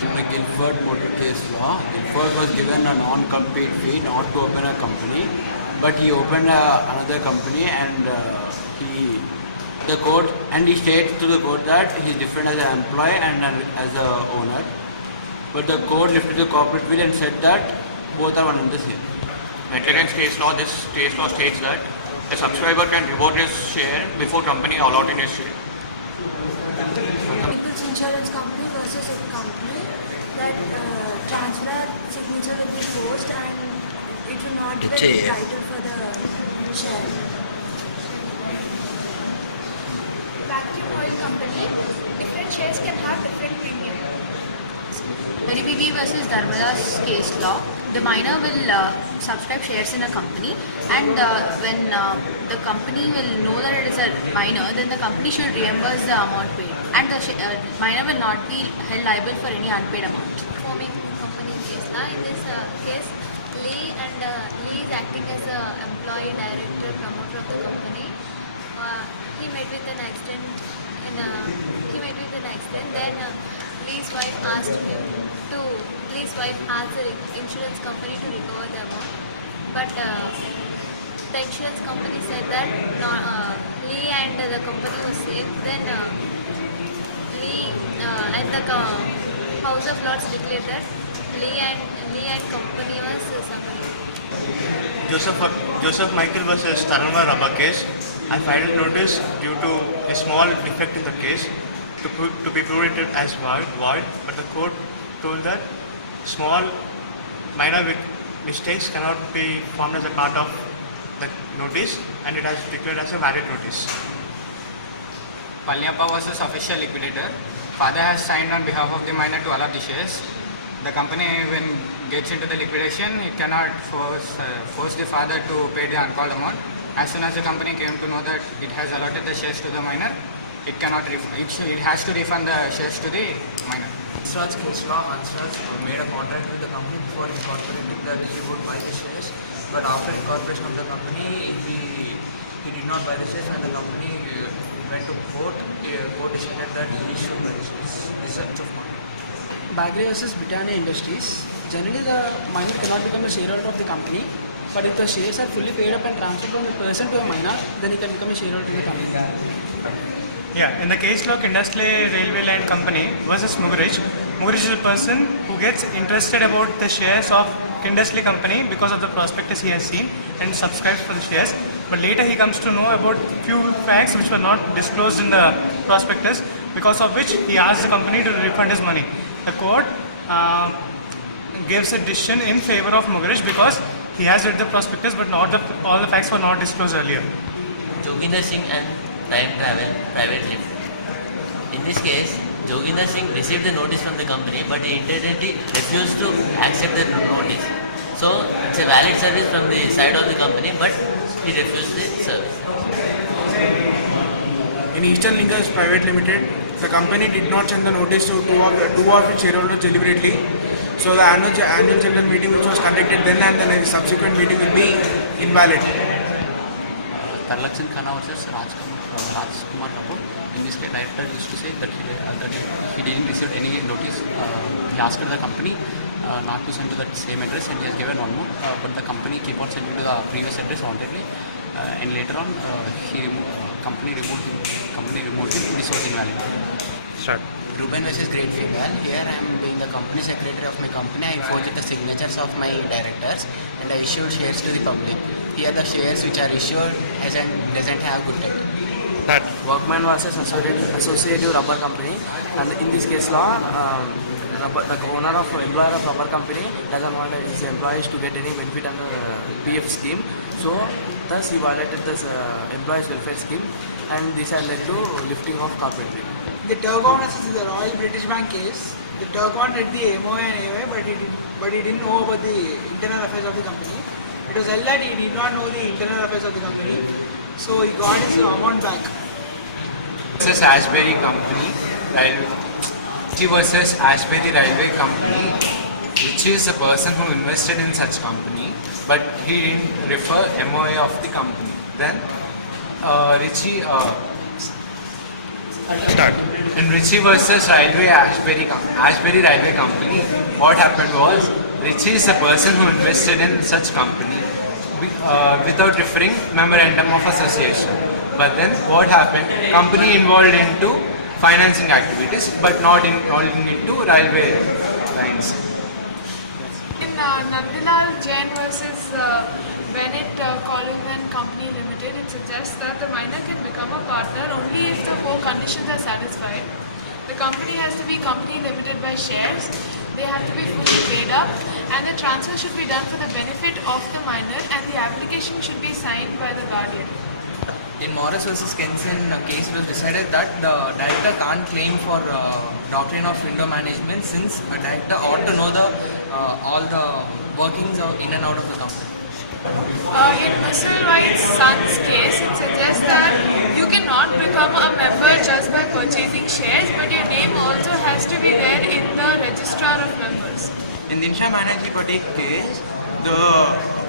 In the Guilford motor case law, Guilford was given a non-compete fee not to open a company, but he opened another company, and he states to the court that he is different as an employee and as a owner. But the court lifted the corporate will and said that both are one and the same. McLaren's case law, this case law states that a subscriber can revoke his share before company allotting his share. People's Insurance Company versus a company that transfer signature will be forced and it will not get entitled for the share. Vacuum oil company, different shares can have different premium. NBB versus Dharmada's case law, the minor will subscribe shares in a company, and when the company will know that it is a minor, then the company should reimburse the amount paid, and the minor will not be held liable for any unpaid amount. Forming company case. Now in this case, Lee is acting as a employee, director, promoter of the company. He met with an accident. Then Lee's wife asked the insurance company to recover the amount, but the insurance company said that Lee and the company was safe. Then Lee and the House of Lords declared that Lee and company was suffering. Joseph Michael versus Tarunga Rubber case. I filed a notice due to a small defect in the case to be proved as void, but the court told that small minor mistakes cannot be formed as a part of the notice, and it has declared as a valid notice. Palyappa versus official liquidator. Father has signed on behalf of the minor to allot the shares. The company, when gets into the liquidation, it cannot force the father to pay the uncalled amount. As soon as the company came to know that it has allotted the shares to the minor, it has to refund the shares to the minor. Hansraj case law, Hansraj made a contract with the company before incorporating that he would buy the shares, but after incorporation of the company, he did not buy the shares, and the company went to court. Court decided that he should buy the shares. This is the point. Bagri versus Britannia Industries. Generally, the minor cannot become the shareholder of the company, but if the shares are fully paid up and transferred from the person to a minor, then he can become a shareholder of the company. Yeah, in the case law, Kindusly Railway Line Company versus Mukesh. Mukesh is a person who gets interested about the shares of Kindusly Company because of the prospectus he has seen and subscribes for the shares. But later he comes to know about few facts which were not disclosed in the prospectus, because of which he asks the company to refund his money. The court gives a decision in favor of Mukesh because he has read the prospectus, but all the facts were not disclosed earlier. Joginder Singh and Time Travel Private Limited. In this case, Joginder Singh received the notice from the company, but he intelligently refused to accept the notice. So it's a valid service from the side of the company, but he refused the service. In Eastern Linkers Private Limited, the company did not send the notice to two of its shareholders deliberately. So the annual general meeting which was conducted then and then the subsequent meeting will be invalid. Tarlak Singh Khanna versus Rajkumar Kapoor. In this case, director used to say that he didn't receive any notice. He asked the company not to send to that same address, and he has given one more. But the company keep on sending to the previous address already, and later on company removed him. This was invalid. Start. Ruben versus Great Figure. Here I am being the company secretary of my company. I forged the signatures of my directors and I issued shares to the public. Here the shares which are issued doesn't have good title. Workman versus Associative Rubber Company, and in this case law, the employer of rubber company doesn't want his employees to get any benefit under PF scheme. So thus he violated this employees welfare scheme, and this has led to lifting of corporate bill. The Turgon versus the Royal British Bank case, the Turgon read the MOA and AOA, but he didn't know about the internal affairs of the company. It was held that he did not know the internal affairs of the company, so he got his amount back. Versus Ashbury Company, versus Ashbury Railway Company, which is a person who invested in such company, but he didn't refer MOA of the company. Then Start. In Ritchie versus Ashbury Railway Company, what happened was Ritchie is the person who invested in such company without referring memorandum of association. But then what happened? Company involved into financing activities, but not involved into railway lines. In Nandilal Jain versus Bennett Coleman Company Limited, it suggests that the minor can become a partner only if the four conditions are satisfied. The company has to be company limited by shares, they have to be fully paid up, and the transfer should be done for the benefit of the minor, and the application should be signed by the guardian. In Morris versus Kenson case, it was decided that the director can't claim for doctrine of window management, since a director ought to know all the workings in and out of the company. In Musselwhite's son's case, it suggests that you cannot become a member just by purchasing shares, but your name also has to be there in the registrar of members. In the Dinsha Banerjee Patek case, the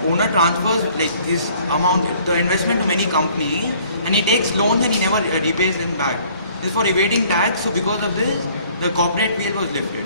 owner transfers like his amount, the investment to many companies, and he takes loans and he never repays them back. This is for evading tax, so because of this, the corporate PL was lifted.